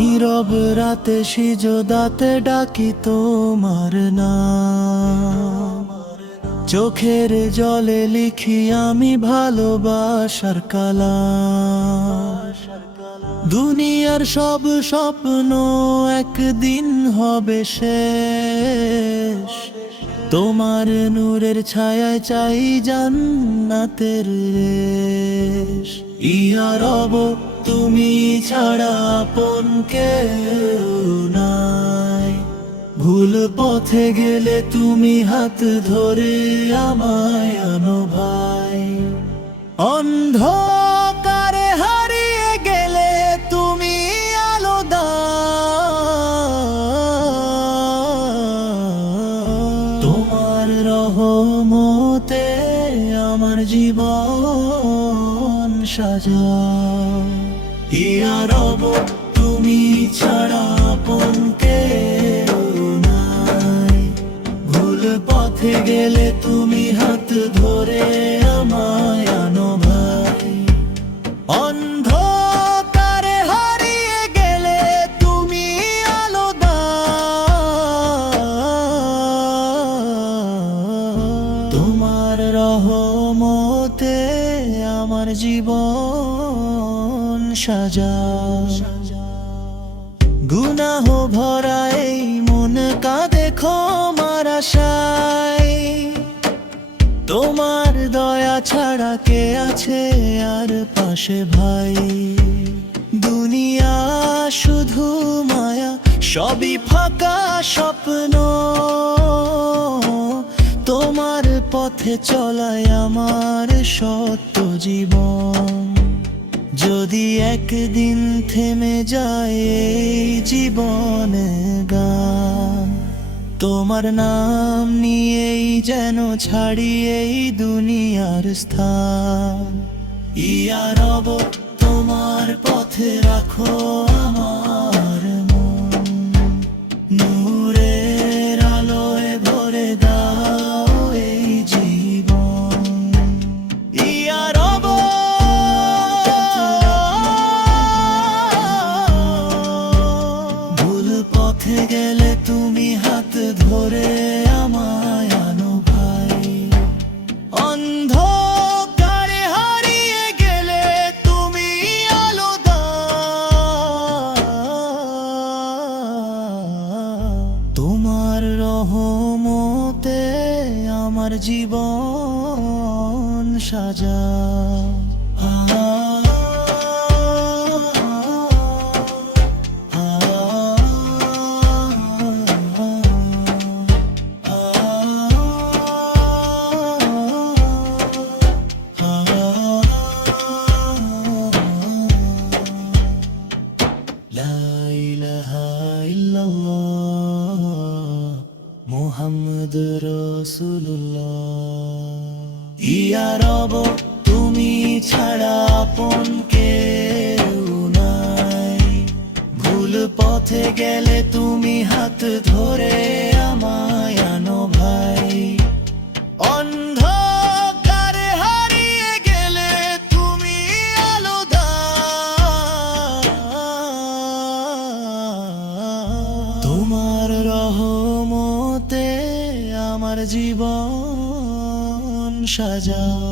নীরব রাতে সিজদাতে ডাকি তোমার নাম, চোখের জলে লিখি আমি ভালোবাসার কালাম। দুনিয়ার সব স্বপ্ন একদিন হবে শেষ, তোমার নূরের ছায়ায় চাই জান্নাতের রেশ। ইয়া রব তুমি ছাড়া আপন কেউ নাই, ভুল পথে গেলে তুমি হাত ধরে আমায় আনো ভাই। অন্ধকারে হারিয়ে গেলে তুমি আলো দাও, তোমার রহমতে আমার জীবন সাজাও। ইয়া রব তুমি ছাড়া আপন কেউ নাই, ভুল পথে গেলে তুমি হাত ধরে আমায় আনো ভাই। অন্ধকারে হারিয়ে গেলে তুমি আলো দাও, তোমার রহমতে আমার জীবন সাজাও। গুনাহ ভরা এই মন কাঁদে ক্ষমার আশায়, তোমার দয়া ছাড়া কে আছে আর পাশে ভাই। দুনিয়া শুধু মায়া, সবই ফাঁকা স্বপ্ন, তোমার পথে চলায় আমার সত্য জীবন। যদি একদিন থেমে যায় এই জীবনে গান, তোমার নাম নিয়েই যেন ছাড়ি এই দুনিয়ার স্থান। ইয়া রব তোমার পথে রাখো আমার মন, নূরের আলোয় ভরে দাও এই জীবন। ইয়া রব ভুল পথে গেলে তুমি হাত ধরে আমায় আনো ভাই। অন্ধকারে হারিয়ে গেলে তুমি আলো দাও, তোমার রহমতে আমার জীবন সাজাও। লা ইলাহা ইল্লাল্লাহ মুহাম্মাদুর রাসূলুল্লাহ। ইয়া রব তুমি ছাড়া আপন কেউ নাই, ভুল পথে গেলে তুমি হাত ধরে আমায় আনো ভাই। অন্ধকারে হারিয়ে গেলে তুমি আলো দাও, তোমার রহমতে আমার জীবন সাজাও।